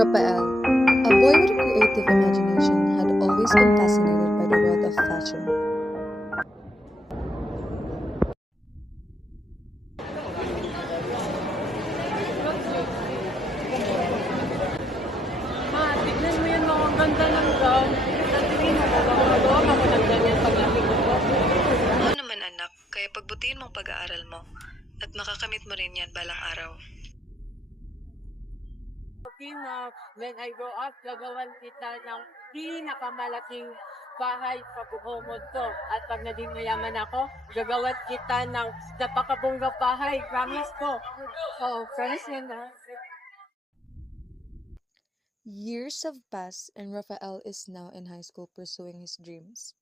Raphael, a boy with a creative imagination, had always been fascinated by the world of fashion. Ma, tignan mo yun mga ganda ng gown. Sabihin mo, magagawa ka mo ng ganyan paglaki ko. Oo naman anak, kaya pagbutihin mong pag-aaral mo at makakamit mo rin yan balang araw. Okay na, when I grow up, gagawan kita ng pinakamalaking bahay sa buong mundo. At pag naging mayaman ako, gagawan kita ng napakabonggang bahay. Promise ko. Oh, promise yan na. Years have passed and Raphael is now in high school pursuing his dreams.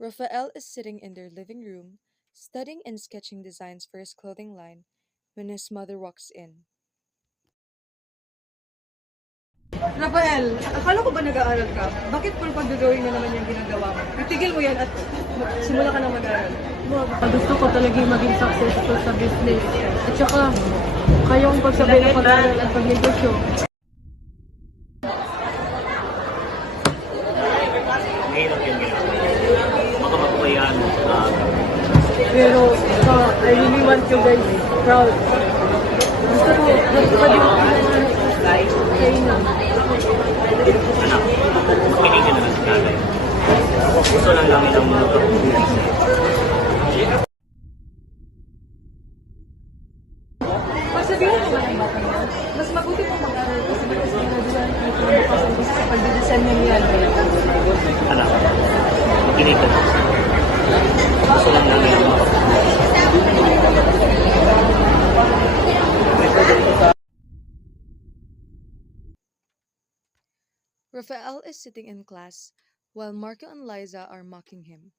Raphael is sitting in their living room, studying and sketching designs for his clothing line when his mother walks in. Rafael, akala ko ba nag-aaral ka? Bakit puro paggagawin na naman yung ginagawa mo? Itigil mo yan at simula ka na mag-aaral. Gusto ko talagang maging successful sa business. At saka, kayong pagsabay ng pag-aaral at pagnegosyo. Mahirap yun ngayon. Baka mapabayaan mo. Pero, I really want you guys proud. Gusto ko din kayo na. Anak, makinig ka na lang sa tatay. Gusto lang namin ang mga pag-ulis. Pagsabihin mo ba ng bata niya? Mas mabuti mo mag-aaral kasi mag-aaral at mabukas ang gusto sa pagdidesign ng yan. Anak, makinig ka na. Gusto lang namin ang mga pag-ulis. Raphael is sitting in class while Marco and Liza are mocking him.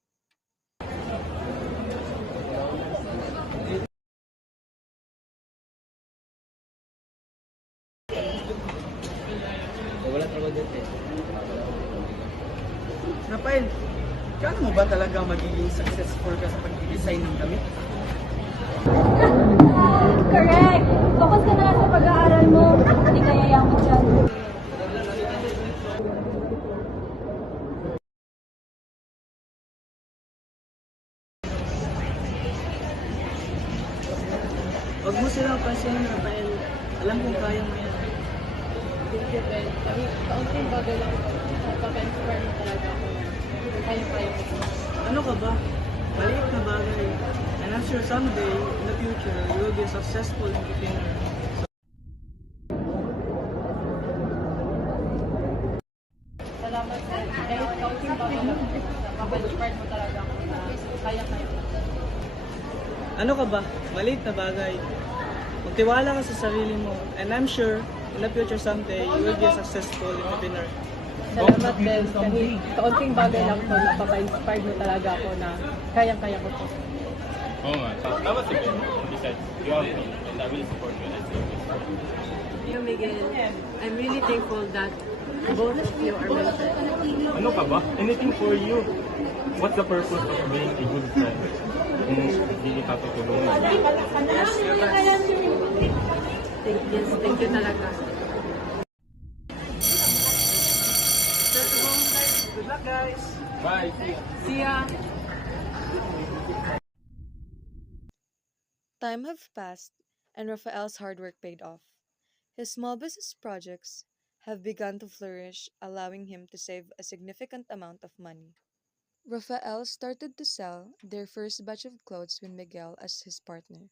Wala talaga dito eh. Rafael, kano mo ba talaga magiging successful ka sa pag-design ng damit? Correct! Focus ka na lang sa pag-aaral mo. Hindi kaya yaman dyan. Huwag mo silang pansinin, Rafael. Alam kong kaya mo yan. Thank you, Ben. Kaunting bagay lang ito. Napaka-inspire mo talaga ako. Kaya-kaya ko. Ano ka ba? Maliit na bagay. And I'm sure someday, in the future, you will be a successful entrepreneur. Salamat, Ben. Kahit kaunting bagay lang ito. Napaka-inspire mo talaga ako na kaya-kaya ko. Ano ka ba? Maliit na bagay. Magtiwala ka sa sarili mo. And I'm sure, in the future someday, you will be a successful entrepreneur. Salamat, Ben. Kahit kaunting bagay lang ito. Napaka-inspire mo talaga ako na kaya-kaya ko ito. Oo nga. Dapat si Ben. Besides, you have me. And I will support you. And You, Miguel, I'm really thankful that both of you are my friends. ano ka ba? Anything for you. What's the purpose of being a good friend? Kung hindi kita tutulungan. Thank you talaga. Good luck, guys! Bye. See ya! Time have passed, and Raphael's hard work paid off. His small business projects have begun to flourish, allowing him to save a significant amount of money. Raphael started to sell their first batch of clothes with Miguel as his partner.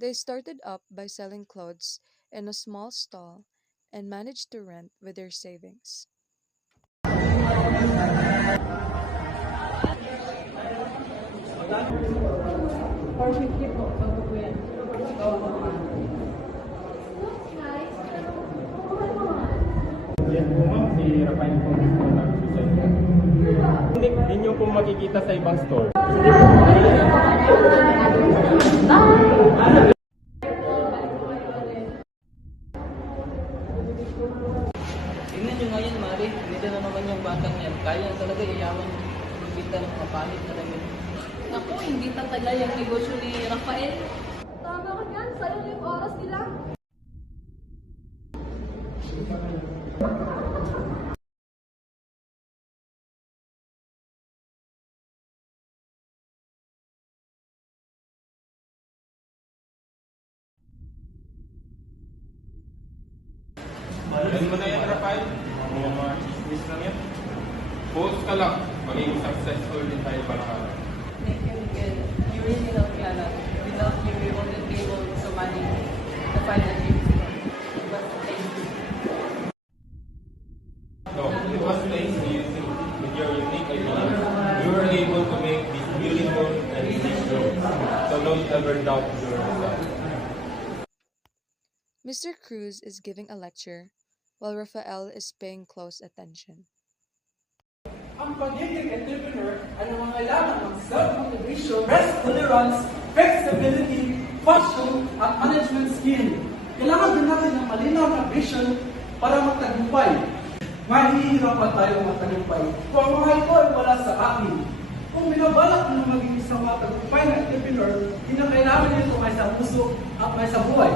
They started up by selling clothes in a small stall and managed to rent with their savings. Yan po ma'am, si Rafael po dito nag-suicide. Hindi nyo po makikita sa ibang store. Swerte na naman yung batang yan. Kaya talaga yayaman magbita ng kapalit talaga. Naku, hindi tatagal yung negosyo ni Rafael. Tama ka yan, sayang yung oras nila. Yan mo na yan, Rafael. Mga business lang yan. Post ka lang. Magiging successful din tayo para ka. Thank you, Miguel. You really helped me a lot. Without you, we wouldn't be able to manage the finances. But thank you. So, it was thanks to you with your unique ideas. You were able to make this beautiful and rich road. So don't ever doubt yourself. Mr. Cruz is giving a lecture while Rafael is paying close attention. Ang pagiging entrepreneur ay nangangailangan ng self-motivation, rest tolerance, flexibility, passion, at management skill. Kailangan din natin ng malinaw na vision para magtagumpay. Mahihirapan tayo magtagumpay kung ang mahal ko ay wala sa akin. Kung binabalak mo na maging isang matagumpay na entrepreneur, hindi na kailangan nito may sa puso at may sa buhay.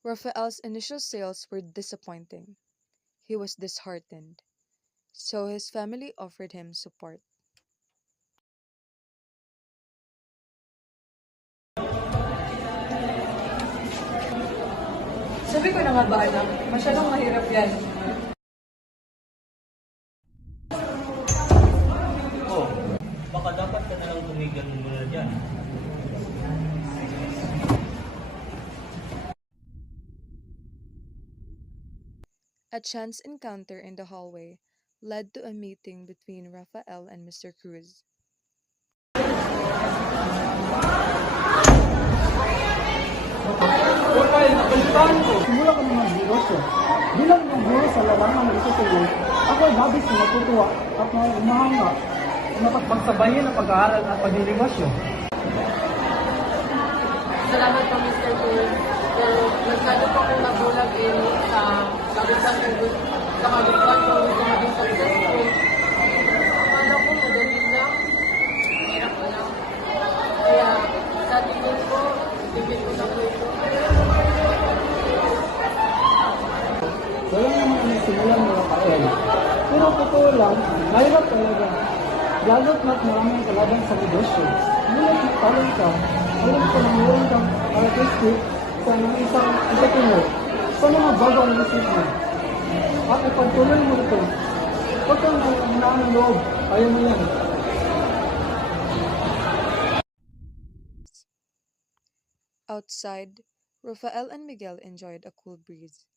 Rafael's initial sales were disappointing. He was disheartened, so his family offered him support. Sabi ko na nga ba, anak, masyadong mahirap yan. Oh, baka dapat ka na lang tumigil muna dyan. A chance encounter in the hallway led to a meeting between Rafael and Mr. Cruz. Rafael, napalitaan ko. Simula ka naman negosyo. Bilang ng guro sa larangan ng isutuloy, ako ay labis na natutuwa at umahanga na pagsabayin ang pag-aaral at pagninegosyo. Salamat po, Mr. Cruz. Pero masyado po akong nabulag sa kagustuhan ko gusto maging successful. Akala ko madali lang. Hirap ko lang. Kaya sa tingin ko, bibig ko na po ito. Wala naman ang nagsimulan ng Rafael. Pero totoo lang, mahirap talaga. Lalo't na't maraming kalaban sa negosyo. Ngunit magtalong ka, meron kang characteristic sa ng isang entrepreneur. Sa mga bago ang isip mo. At ipagtuloy mo ito. Huwag kang hinaan ng loob. Ayaw mo yan. Outside, Rafael and Miguel enjoyed a cool breeze.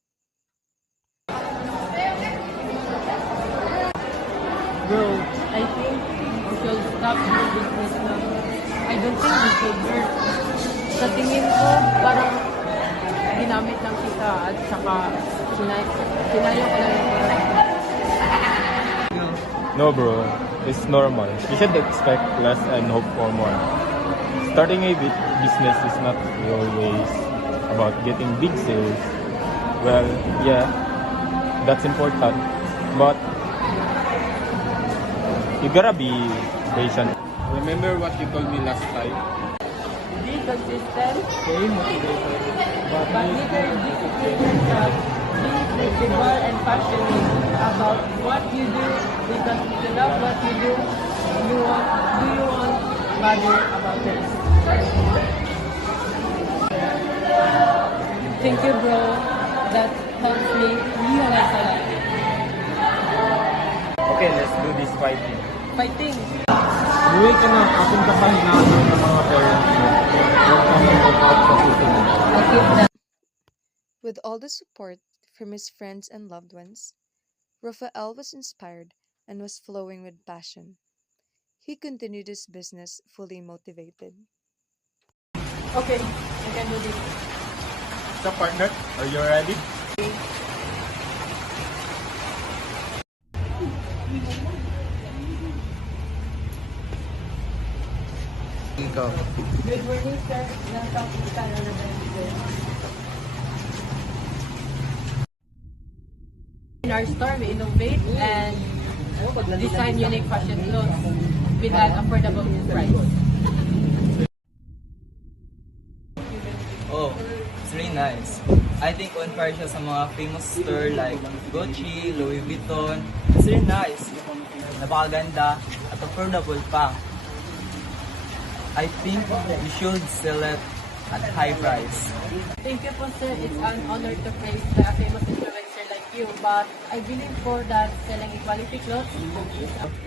Bro, I think we should stop doing business now. I don't think we should work. Sa tingin ko, parang ginamit lang kita at saka sinayang ko lang yung oras. No bro, it's normal. You should expect less and hope for more. Starting a business is not always about getting big sales. Well, yeah, that's important. But you gotta be patient. Remember what you told me last time? Be consistent, Stay motivated. but neither discipline yourself. Be flexible and passionate about what you do because if you love what you do, you won't bother about it. Thank you, bro. That helps me realize a lot. Okay, let's do this fighting. Fighting! Uwi ka na, ating kapahinaan ng mga parents mo. Huwag kang mag-out sa susunod. I'll keep that. With all the support from his friends and loved ones, Rafael was inspired and was flowing with passion. He continued his business fully motivated. Okay, I can do this. So partner, are you ready? Ikaw. Good morning, sir. Nasa kita na naman dito. our store, we innovate and design unique fashion clothes with an affordable price. Oh, it's really nice. I think compare siya sa mga famous store like Gucci, Louis Vuitton. It's really nice. Napakaganda at affordable pa. I think we should sell it at high price. Thank you po sir, it's an honor to praise the famous influencer like you, but I believe po that selling quality clothes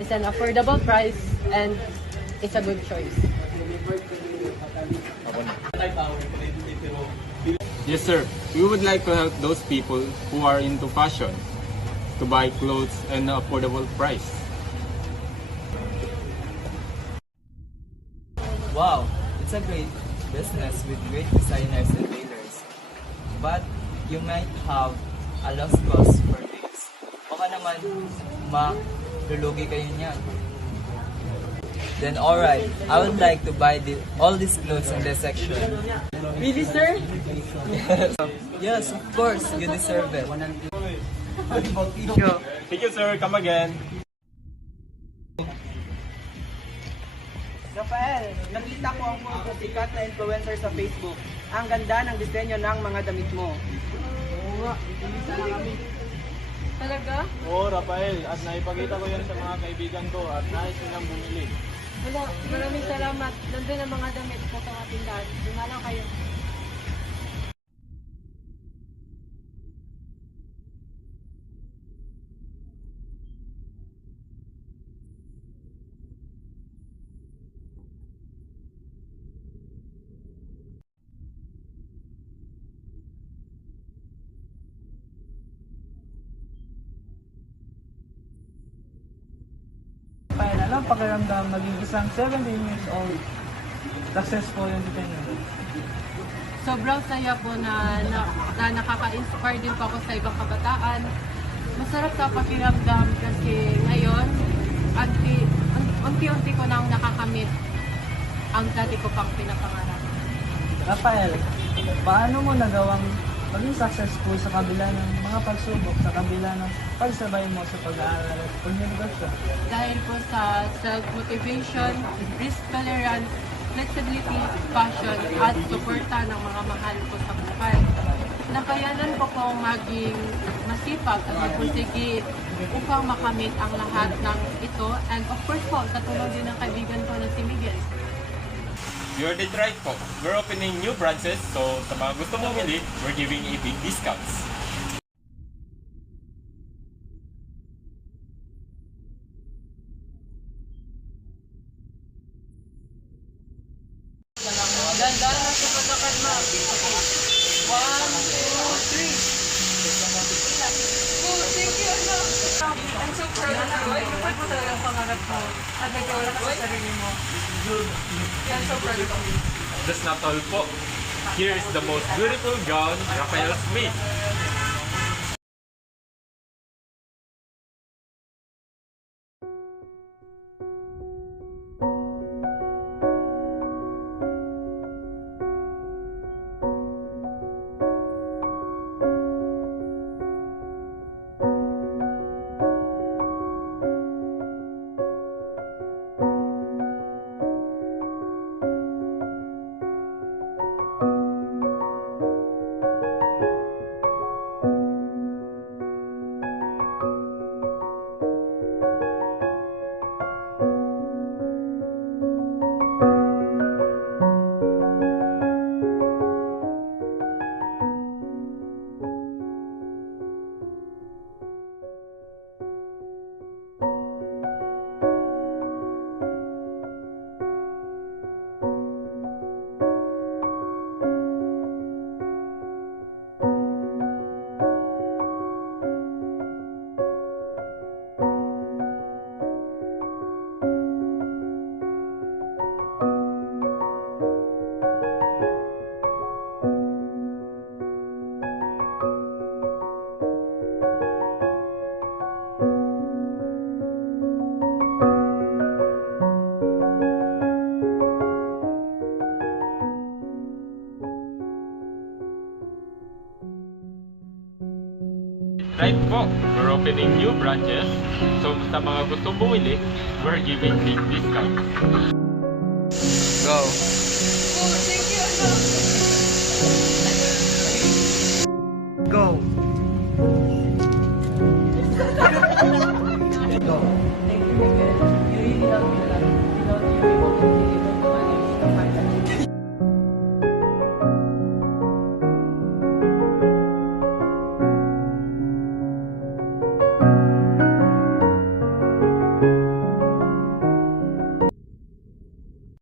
is an affordable price and it's a good choice. Yes, sir. We would like to help those people who are into fashion to buy clothes at an affordable price. Wow, it's a great business with great designers and tailors. But you might have a lost cost for this. Baka naman malulugi kayo niyan. Then alright, I would like to buy all these clothes in this section. Really sir? Yes, of course, you deserve it. Thank you, sir. Come again. Rafael, nakita ko ang mga sikat na influencer sa Facebook. Ang ganda ng disenyo ng mga damit mo. Talaga? Oo, Rafael. At naipakita ko yan sa mga kaibigan ko at nais nilang bumili. Wala, maraming salamat. Nandun ang mga damit sa mga tindahan. Dumalaw kayo. Rafael, alam pakiramdam maging isang 17 years old successful entrepreneur. Sobrang saya po na nakaka-inspire din po ako sa ibang kabataan. Masarap sa pakiramdam kasi ngayon, unti-unti ko nang nakakamit ang dati ko pang pinapangarap. Rafael, paano mo nagawang maging successful sa kabila ng mga pagsubok, sa kabila ng pagsabay mo sa pag-aaral at pagnegosyo? Dahil po sa self-motivation, risk tolerance, flexibility, passion, at suporta ng mga mahal ko sa buhay. Nakayanan ko pong maging masipag at magpursige upang makamit ang lahat ng ito. And of course po, sa tulong din ng kaibigan ko na si Miguel. You did right po. We're opening new branches, so sa mga gusto mong bumili, we're giving a big discounts. Ganda na sa pagkakan mo. Okay. 1, 2, 3. Oh, thank you, ano. I'm so proud of you. Inupad mo talaga ang pangarap mo. At nagkawala ka sa sarili mo. I'm so proud of you. That's not all po. Here is the most beautiful gown Rafael's made. Right po, we're opening new branches. So sa mga gustong bumili, we're giving big discount. Go! Oh, thank you, anak. Go!